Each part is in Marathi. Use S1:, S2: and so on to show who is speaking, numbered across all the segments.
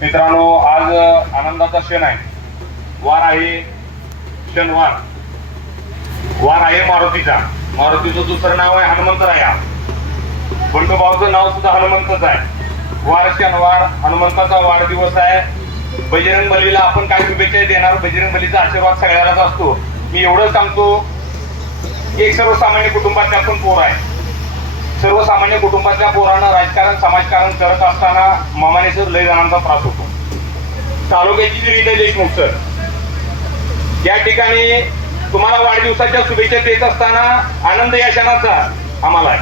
S1: मित्रांनो आज आनंदाचा क्षण आहे. वार आहे शनिवार. वार आहे मारुतीचा. मारुतीचं दुसरं नाव आहे हनुमंतराया. बंडूभाऊचं नाव सुद्धा हनुमंतच आहे. वार शनिवार हनुमंताचा वाढदिवस आहे. बजरंग बलीला आपण काय शुभेच्छा देणार? बजरंग बलीचा आशीर्वाद सगळ्यालाच असतो. मी एवढं सांगतो एक सर्वसामान्य कुटुंबात आपण पोर आहे सर्वसामान्य कुटुंबातल्या पोरांना राजकारण समाजकारण करत असताना मामाने सर लय जणांचा त्रास होतो. तालुक्याची जी रीत आहे देशमुख सर या ठिकाणी तुम्हाला वाढदिवसाच्या शुभेच्छा देत असताना आनंद या क्षणाचा आम्हाला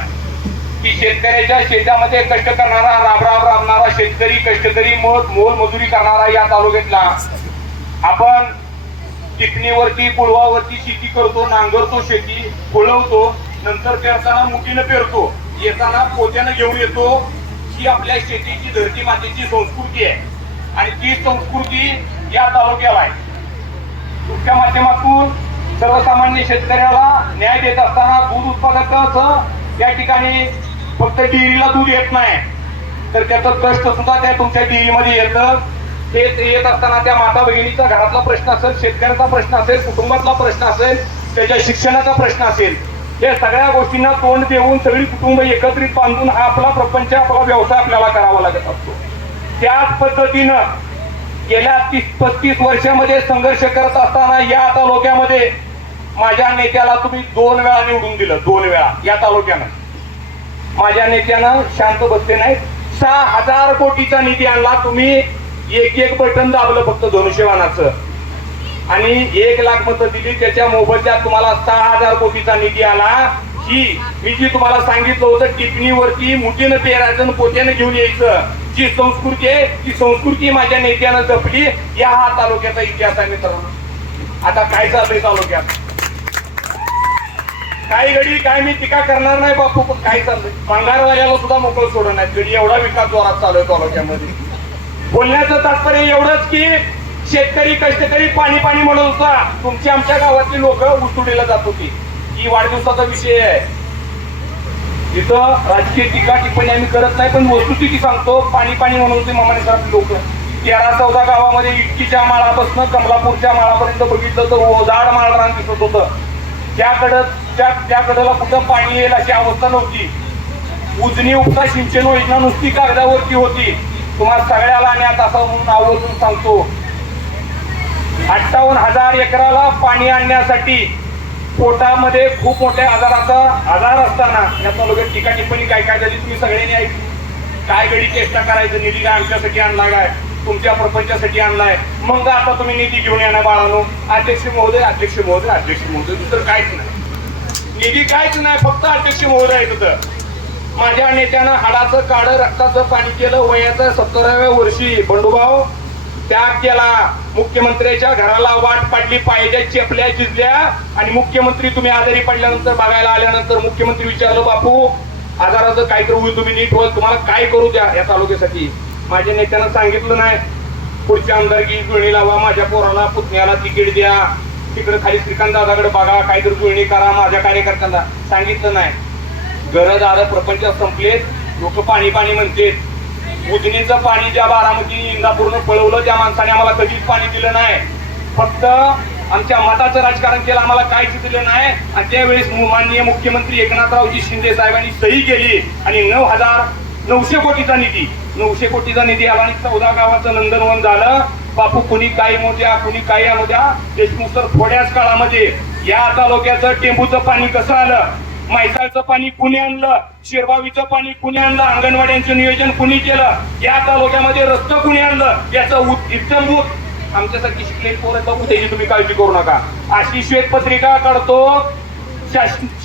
S1: की शेतकऱ्याच्या शेतामध्ये कष्ट करणारा राबराब राबणारा शेतकरी कष्टकरी मोल मोल मजुरी करणारा या तालुक्यातला आपण टिपणीवरती पुळवावरती शेती करतो नांगरतो शेती फुलवतो नंतर पेरताना मुठीनं पेरतो. येताना पोत्यानं घेऊन येतो ही आपल्या शेतीची धरती मातीची संस्कृती आहे. आणि ती संस्कृती या तालुक्याला आहे. तुमच्या माध्यमातून सर्वसामान्य शेतकऱ्याला न्याय देत असताना दूध उत्पादकाचं या ठिकाणी फक्त डेअरीला दूध येत नाही. तर त्याचं कष्ट सुद्धा त्या तुमच्या डेअरीमध्ये येतं. ते ते येत असताना त्या माता भगिनीचा घरातला प्रश्न असेल शेतकऱ्याचा प्रश्न असेल कुटुंबातला प्रश्न असेल त्याच्या शिक्षणाचा प्रश्न असेल. या सगळ्या गोष्टींना तोंड देऊन सगळी कुटुंब एकत्रित बांधून हा आपला प्रपंच आपला व्यवसाय आपल्याला करावा लागत असतो. त्याच पद्धतीनं गेल्या तीस पस्तीस वर्षामध्ये संघर्ष करत असताना या तालुक्यामध्ये माझ्या नेत्याला तुम्ही दोन वेळा निवडून दिलं दोन वेळा या तालुक्यानं. माझ्या नेत्यानं शांत बसले नाही सहा हजार कोटीचा निधी आणला तुम्ही एक एक बटन दाबलं फक्त धनुष्यवानाचं आणि एक लाख मतं दिली. त्याच्या मोबदल्यात तुम्हाला सहा हजार कोटीचा निधी आला. ही मी जी तुम्हाला सांगितलं होतं टिपणीवरती मुठीनं पेरायचं आणि पोत्यानं घेऊन यायचं. जी संस्कृती आहे ती संस्कृती माझ्या नेत्यानं जपली. या हा तालुक्याचा इतिहास आहे मित्रांनो. आता काय चाललंय तालुक्यात? काही घडी काय मी टीका करणार नाही बापू पण काय चाललंय? मंगारवाल्याला सुद्धा मोकळं सोडत नाही घडी एवढा विकास जोरात चालू आहे तालुक्यामध्ये. बोलण्याचं तात्पर्य एवढंच की शेतकरी कष्टकरी पाणी पाणी म्हणत होता. तुमची आमच्या गावातली लोक उचुडीला जात होती. ही वाढदिवसाचा विषय आहे. इथं राजकीय टीका टिप्पणी आम्ही करत नाही पण वस्तुस्थिती सांगतो? पाणी पाणी म्हणून ते मामाने साहेब लोक. तेरा चौदा गावामध्ये इटकीच्या माळापासून कमलापूरच्या माळापर्यंत बघितलं तर ओजाड माळरान दिसत होतं. त्याकडं त्या त्याकडला कुठं पाणी येईल अशी अवस्था नव्हती. उजनी उपसा सिंचन योजना नुसती कागदावरती होती. तुम्हाला सगळ्याला आणि आता असं म्हणून आवर्जून सांगतो. अठ्ठावन्न हजार एकराला पाणी आणण्यासाठी पोटामध्ये खूप मोठ्या आजाराचा आजार असताना याचा लोक टीका टिप्पणी काय काय झाली तुम्ही सगळ्यांनी ऐकली. काय गडी चेष्टा करायचं निधी काय आमच्यासाठी आणला काय? तुमच्या प्रपंचासाठी आणलाय. मग आता तुम्ही निधी घेऊन येणार बाळानो. अध्यक्ष महोदय अध्यक्ष महोदय अध्यक्ष महोदय दुसरं काहीच नाही. निधी काहीच नाही फक्त अध्यक्ष महोदय आहे तिथं माझ्या नेत्यानं हाडाचं काढ रक्ताचं पाणी केलं वयाचं सत्तराव्या वर्षी बंडूभाव त्याग केला. मुख्यमंत्र्याच्या घराला वाट पाडली पाहिजे चेपल्या चिजल्या आणि मुख्यमंत्री तुम्ही आजारी पडल्यानंतर बघायला आल्यानंतर मुख्यमंत्री विचारलं बापू आजाराचं काहीतरी होईल तुम्ही नीट होईल तुम्हाला काय करू द्या या तालुक्यासाठी? माझ्या नेत्यानं सांगितलं नाही. पुढच्या आमदारकी जुळणी लावा माझ्या पोराला पुतण्याला तिकीट द्या. तिकडे खाली श्रीकांत दादाकडे बघा काहीतरी जुळणी करा माझ्या कार्यकर्त्यांना. सांगितलं नाही. गरज आलं प्रपंच संपलेत. लोक पाणी पाणी म्हणतेत. उजनीचं पाणी ज्या बारामती इंदापूरनं पळवलं त्या माणसाने आम्हाला कधीच पाणी दिलं नाही. फक्त आमच्या मताचं राजकारण केलं आम्हाला काहीच दिलं नाही. आणि त्यावेळेस माननीय मुख्यमंत्री एकनाथरावजी शिंदे साहेबांनी सही केली आणि नऊ हजार नऊशे कोटीचा निधी नऊशे कोटीचा निधी आला आणि चौदा गावाचं नंदनवन झालं. बापू कुणी काही मोद्या द्या कुणी काही आणू द्या देशमुख सर थोड्याच काळामध्ये या तालुक्याचं टेंबूचं पाणी कसं आलं? मैसाळचं पाणी कुणी आणलं? शिरभावीचं पाणी कुणी आणलं? अंगणवाड्यांचं नियोजन कुणी केलं? या तालुक्यामध्ये रस्तं कुणी आणलं? याचं इत्तमभूत आमच्यासारखी शिकलेली पोरं बघू त्याची तुम्ही काळजी करू नका. अशी श्वेतपत्रिका काढतो.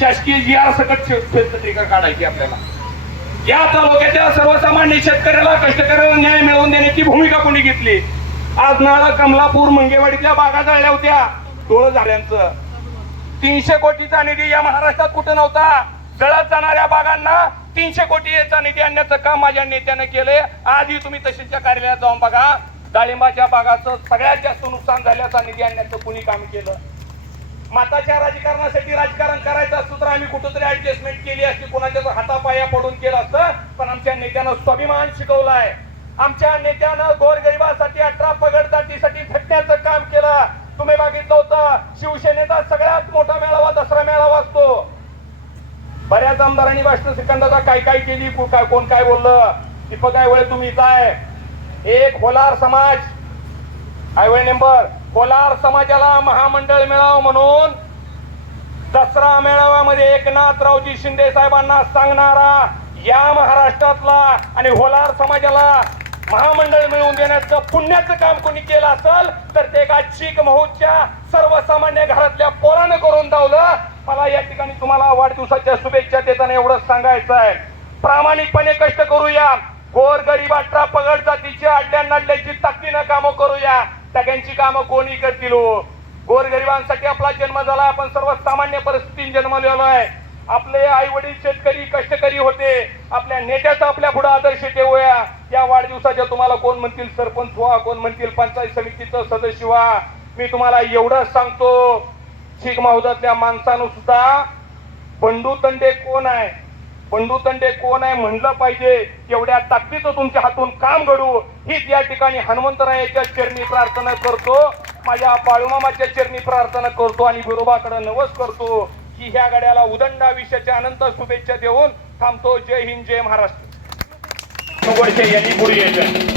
S1: शासकीय जी आर सकट श्वेत- श्वेतपत्रिका काढायची आपल्याला. या तालुक्याच्या सर्वसामान्य शेतकऱ्याला कष्टकऱ्याला न्याय मिळवून देण्याची भूमिका कोणी घेतली? आज नाळा कमलापूर मंगेवाडीतल्या बागा जाळल्या होत्या. डोळं झाल्यांचं. तीनशे कोटीचा निधी या महाराष्ट्रात कुठे नव्हता? गळत जाणाऱ्या भागांना तीनशे कोटीचा निधी आणण्याचं काम माझ्या नेत्यानं केले आधी तुम्ही तहसीलच्या कार्यालयात जाऊन बघा. डाळिंबाच्या बागाचं सगळ्यात जास्त नुकसान झाल्याचा निधी आणण्याचं कुणी काम केलं? माताच्या राजकारणासाठी राजकारण करायचं असतं तर आम्ही कुठेतरी ऍडजस्टमेंट केली असती. कोणाच्या हातापाया पडून केलं असतं पण आमच्या नेत्यानं स्वाभिमान शिकवलाय.
S2: आमच्या नेत्यानं गोरगरिबासाठी अठरा पगड जातीसाठी झटण्याचं काम केलं. तुम्ही बघितलं होतं. शिवसेनेचा सगळ्यात मोठा मेळावा दसरा मेळावा असतो. बऱ्याच आमदारांनी भाषण सिकंदाचा काय काय केली काय- कोण काय बोललं. दीपक आयवळे तुम्ही काय एक होलार समाज. आयवळे नंबर होलार समाजाला महामंडळ मेळावा म्हणून दसरा मेळाव्यामध्ये एकनाथरावजी शिंदे साहेबांना सांगणारा या महाराष्ट्रातला आणि होलार समाजाला महामंडळ मिळवून देण्याचं पुण्याचं काम कोणी केलं असेल तर ते एका चीक महोदच्या सर्वसामान्य घरातल्या पोरानं करून दावलं. मला या ठिकाणी तुम्हाला वाढदिवसाच्या शुभेच्छा देताना एवढंच सांगायचं आहे. प्रामाणिकपणे कष्ट करूया. गोर गरीब अठरा पगड जातीची अडल्या नडल्याची ताकदीनं कामं करूया. सगळ्यांची कामं कोणी करतील हो? गोरगरिबांसाठी आपला जन्म झाला आपण सर्वसामान्य परिस्थितीत जन्मलेलो आहे. आपले आई वडील शेतकरी कष्टकरी होते. आपल्या नेत्याचा आपल्या पुढे आदर्श ठेवूया. दिवसाच्या तुम्हाला कोण म्हणतील सरपंच व्हा कोण म्हणतील पंचायत समितीचं सदस्य व्हा मी तुम्हाला एवढंच सांगतो. शीख महोदयातल्या माणसानं सुद्धा बंडू तंडे कोण आहे? बंडू तंडे कोण आहे म्हणलं पाहिजे. एवढ्या ताकदीचं तुमच्या हातून काम घडू. हीच या ठिकाणी हनुमंतरायाच्या चरणी प्रार्थना करतो. माझ्या बाळूमामाच्या चरणी प्रार्थना करतो आणि गुरुबाकडे नवस करतो. की ह्या गाड्याला उदंड आयुष्याच्या अनंत शुभेच्छा देऊन थांबतो. जय हिंद जय महाराष्ट्र. गोडसे यांनी पुढे यायचं